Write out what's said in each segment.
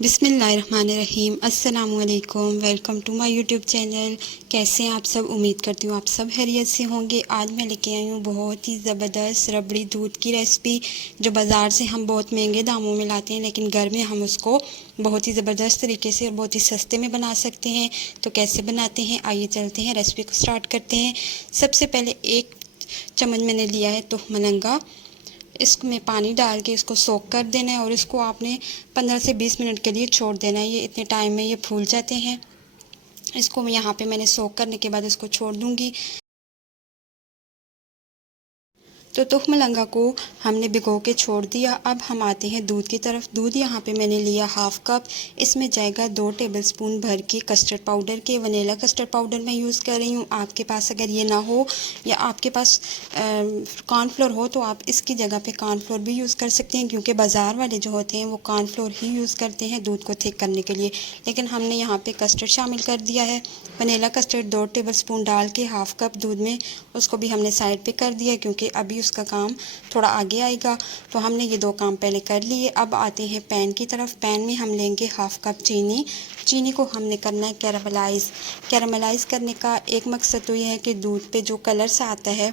बिस्मिल्लाहिर्रहमानिर्रहीम अस्सलामुअलैकुम। Welcome to my YouTube channel. कैसे हैं आप सब? उम्मीद करती हूँ आप सब खैरियत से होंगे। आज मैं लेके आई हूँ बहुत ही ज़बरदस्त रबड़ी दूध की रेसिपी, जो बाज़ार से हम बहुत महंगे दामों में लाते हैं, लेकिन घर में हम उसको बहुत ही ज़बरदस्त तरीके से और बहुत ही सस्ते में बना सकते हैं। तो कैसे बनाते हैं, आइए चलते हैं, रेसिपी को स्टार्ट करते हैं। सबसे पहले 1 चम्मच मैंने लिया है तुख मलंगा। इसमें पानी डाल के इसको सोक कर देना है और इसको आपने 15 से 20 मिनट के लिए छोड़ देना है। ये इतने टाइम में ये फूल जाते हैं। इसको यहाँ पे मैंने सोक करने के बाद इसको छोड़ दूँगी। तो तुख मलंगा को हमने भिगो के छोड़ दिया। अब हम आते हैं दूध की तरफ। दूध यहाँ पे मैंने लिया हाफ़ कप। इसमें जाएगा 2 टेबलस्पून भर के कस्टर्ड पाउडर के। वनीला कस्टर्ड पाउडर मैं यूज़ कर रही हूँ। आपके पास अगर ये ना हो या आपके पास कॉर्नफ्लोर हो तो आप इसकी जगह पे कॉर्नफ्लोर भी यूज़ कर सकते हैं, क्योंकि बाज़ार वाले जो होते हैं वो कॉर्नफ्लोर ही यूज़ करते हैं दूध को थिक करने के लिए। लेकिन हमने यहाँ पे कस्टर्ड शामिल कर दिया है। वनीला कस्टर्ड 2 टेबलस्पून डाल के हाफ़ कप दूध में उसको भी हमने साइड पे कर दिया, क्योंकि अभी उसका काम थोड़ा आगे आएगा। तो हमने ये 2 काम पहले कर लिए। अब आते हैं पैन की तरफ। पैन में हम लेंगे हाफ़ कप चीनी। चीनी को हमने करना है कैरामलाइज़ करने का एक मकसद तो ये है कि दूध पे जो कलर सा आता है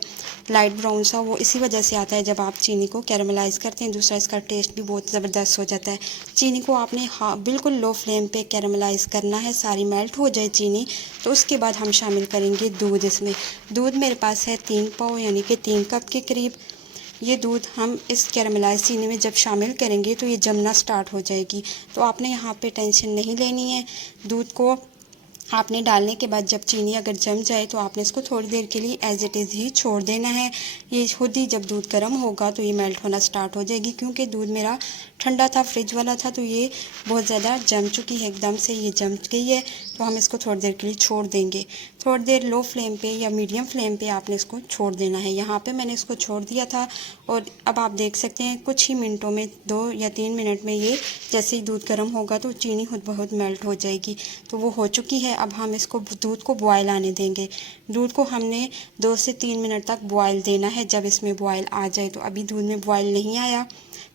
लाइट ब्राउन सा, वो इसी वजह से आता है जब आप चीनी को कैरामलाइज़ करते हैं। दूसरा, इसका टेस्ट भी बहुत ज़बरदस्त हो जाता है। चीनी को आपने बिल्कुल लो फ्लेम पे कैरामलाइज़ करना है, सारी मेल्ट हो जाए चीनी। तो उसके बाद हम शामिल करेंगे दूध। इसमें दूध मेरे पास है 3 पाव, यानी कि 3 कप के करीब। ये दूध हम इस कैरामलाइज़ चीनी में जब शामिल करेंगे तो ये जमना स्टार्ट हो जाएगी। तो आपने यहाँ पे टेंशन नहीं लेनी है। दूध को आपने डालने के बाद जब चीनी अगर जम जाए तो आपने इसको थोड़ी देर के लिए एज इट इज़ ही छोड़ देना है। ये खुद ही जब दूध गर्म होगा तो ये मेल्ट होना स्टार्ट हो जाएगी। क्योंकि दूध मेरा ठंडा था, फ्रिज वाला था, तो ये बहुत ज़्यादा जम चुकी है, एकदम से ये जम गई है। तो हम इसको थोड़ी देर के लिए छोड़ देंगे। थोड़ी देर लो फ्लेम पे या मीडियम फ्लेम पे आपने इसको छोड़ देना है। यहाँ पे मैंने इसको छोड़ दिया था और अब आप देख सकते हैं कुछ ही मिनटों में, 2 या 3 मिनट में ये जैसे ही दूध गर्म होगा तो चीनी खुद बहुत मेल्ट हो जाएगी। तो वो हो चुकी है। अब हम इसको दूध को बॉयल आने देंगे। दूध को हमने 2 से 3 मिनट तक बॉयल देना है। जब इसमें बॉयल आ जाए, तो अभी दूध में बॉयल नहीं आया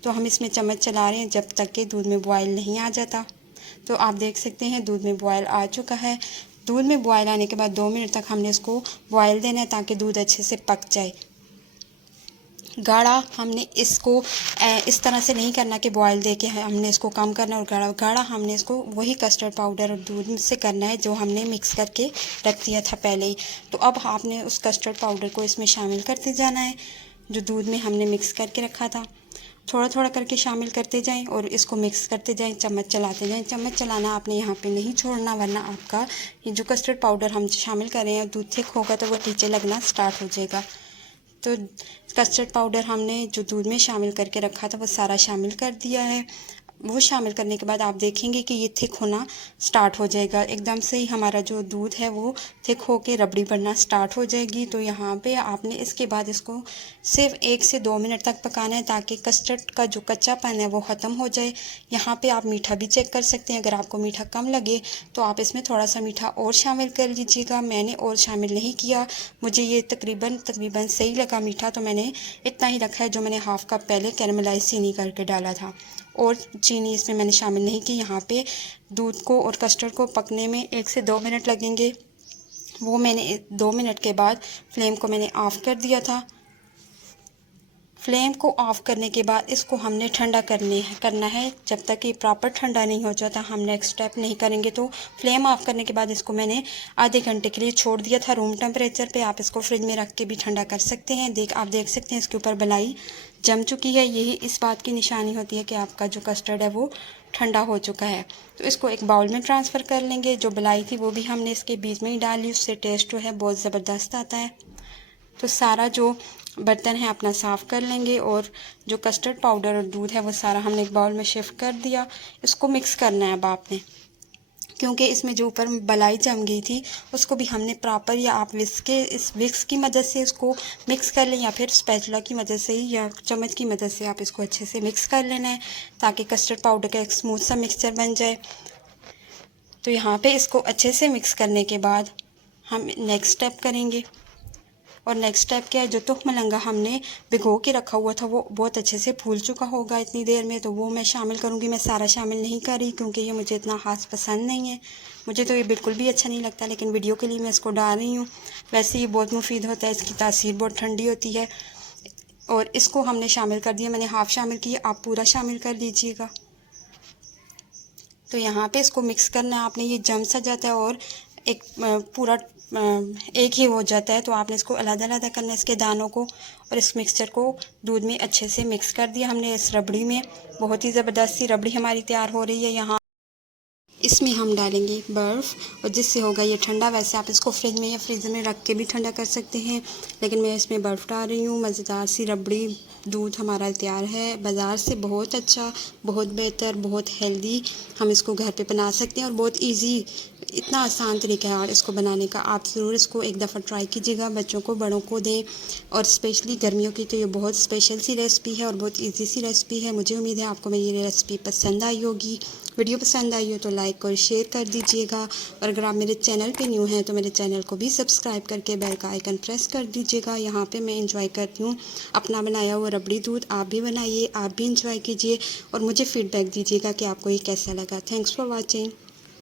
तो हम इसमें चम्मच चला रहे हैं जब तक कि दूध में बॉयल नहीं आ जाता। तो आप देख सकते हैं दूध में बॉयल आ चुका है। दूध में बॉयल आने के बाद 2 मिनट तक हमने इसको बॉयल देना है, ताकि दूध अच्छे से पक जाए। गाढ़ा हमने इसको इस तरह से नहीं करना कि बॉयल दे के हमने इसको कम करना, और गाढ़ा हमने इसको वही कस्टर्ड पाउडर और दूध से करना है जो हमने मिक्स करके रख दिया था पहले ही। तो अब आपने उस कस्टर्ड पाउडर को इसमें शामिल करते जाना है, जो दूध में हमने मिक्स करके रखा था। थोड़ा थोड़ा करके शामिल करते जाएं और इसको मिक्स करते जाएं, चम्मच चलाते जाएं। चम्मच चलाना आपने यहाँ पे नहीं छोड़ना, वरना आपका ये जो कस्टर्ड पाउडर हम शामिल कर रहे हैं दूध थिक होगा तो वो नीचे लगना स्टार्ट हो जाएगा। तो कस्टर्ड पाउडर हमने जो दूध में शामिल करके रखा था वो सारा शामिल कर दिया है। वो शामिल करने के बाद आप देखेंगे कि ये थिक होना स्टार्ट हो जाएगा। एकदम से ही हमारा जो दूध है वो थिक होके रबड़ी बनना स्टार्ट हो जाएगी। तो यहाँ पे आपने इसके बाद इसको सिर्फ 1 से 2 मिनट तक पकाना है, ताकि कस्टर्ड का जो कच्चापन है वो ख़त्म हो जाए। यहाँ पे आप मीठा भी चेक कर सकते हैं। अगर आपको मीठा कम लगे तो आप इसमें थोड़ा सा मीठा और शामिल कर लीजिएगा। मैंने और शामिल नहीं किया, मुझे ये तकरीबन सही लगा मीठा, तो मैंने इतना ही रखा है जो मैंने हाफ़ कप पहले कैरामलाइज़ चीनी करके डाला था। और चीनी इसमें मैंने शामिल नहीं की। यहाँ पे दूध को और कस्टर्ड को पकने में 1 से 2 मिनट लगेंगे। वो मैंने 2 मिनट के बाद फ्लेम को मैंने ऑफ़ कर दिया था। फ्लेम को ऑफ़ करने के बाद इसको हमने ठंडा करना है। जब तक ये प्रॉपर ठंडा नहीं हो जाता हम नेक्स्ट स्टेप नहीं करेंगे। तो फ्लेम ऑफ़ करने के बाद इसको मैंने आधे घंटे के लिए छोड़ दिया था रूम टेम्परेचर पे। आप इसको फ्रिज में रख के भी ठंडा कर सकते हैं। आप देख सकते हैं इसके ऊपर मलाई जम चुकी है। यही इस बात की निशानी होती है कि आपका जो कस्टर्ड है वो ठंडा हो चुका है। तो इसको एक बाउल में ट्रांसफ़र कर लेंगे। जो मलाई थी वो भी हमने इसके बीच में ही डाल ली, उससे टेस्ट जो है बहुत ज़बरदस्त आता है। तो सारा जो बर्तन है अपना साफ़ कर लेंगे और जो कस्टर्ड पाउडर और दूध है वो सारा हमने एक बाउल में शिफ्ट कर दिया। इसको मिक्स करना है अब आपने, क्योंकि इसमें जो ऊपर बलाई जम गई थी उसको भी हमने प्रॉपर, या आप इस विक्स की मदद से इसको मिक्स कर लें, या फिर स्पैचुला की मदद से ही या चम्मच की मदद से आप इसको अच्छे से मिक्स कर लेना है, ताकि कस्टर्ड पाउडर का एक स्मूथ सा मिक्सचर बन जाए। तो यहाँ पे इसको अच्छे से मिक्स करने के बाद हम नेक्स्ट स्टेप करेंगे। और नेक्स्ट स्टेप क्या है, जो तुख मलंगा हमने भिगो के रखा हुआ था वो बहुत अच्छे से फूल चुका होगा इतनी देर में, तो वो मैं शामिल करूँगी। मैं सारा शामिल नहीं कर रही क्योंकि ये मुझे इतना ख़ास पसंद नहीं है, मुझे तो ये बिल्कुल भी अच्छा नहीं लगता, लेकिन वीडियो के लिए मैं इसको डाल रही हूँ। वैसे ये बहुत मुफीद होता है, इसकी तासीर बहुत ठंडी होती है। और इसको हमने शामिल कर दिया, मैंने हाफ़ शामिल किया, आप पूरा शामिल कर दीजिएगा। तो यहाँ पे इसको मिक्स करना है आपने, ये जम सा जाता है और एक पूरा एक ही हो जाता है, तो आपने इसको अलग-अलग करना है इसके दानों को। और इस मिक्सचर को दूध में अच्छे से मिक्स कर दिया हमने इस रबड़ी में। बहुत ही ज़बरदस्त सी रबड़ी हमारी तैयार हो रही है। यहाँ इसमें हम डालेंगे बर्फ़ और जिससे होगा ये ठंडा। वैसे आप इसको फ्रिज में या फ्रीज़र में रख के भी ठंडा कर सकते हैं, लेकिन मैं इसमें बर्फ़ डाल रही हूँ। मज़ेदार सी रबड़ी दूध हमारा तैयार है, बाज़ार से बहुत अच्छा, बहुत बेहतर, बहुत हेल्दी। हम इसको घर पे बना सकते हैं और बहुत इजी, इतना आसान तरीका है और इसको बनाने का। आप ज़रूर इसको एक दफ़ा ट्राई कीजिएगा, बच्चों को, बड़ों को दें। और स्पेशली गर्मियों की तो ये बहुत स्पेशल सी रेसिपी है और बहुत ईजी सी रेसिपी है। मुझे उम्मीद है आपको मेरी ये रेसिपी पसंद आई होगी। वीडियो पसंद आई हो तो लाइक और शेयर कर दीजिएगा, और अगर आप मेरे चैनल पे न्यू हैं तो मेरे चैनल को भी सब्सक्राइब करके बेल का आइकन प्रेस कर दीजिएगा। यहाँ पे मैं इंजॉय करती हूँ अपना बनाया हुआ रबड़ी दूध। आप भी बनाइए, आप भी इंजॉय कीजिए और मुझे फ़ीडबैक दीजिएगा कि आपको ये कैसा लगा। Thanks for watching.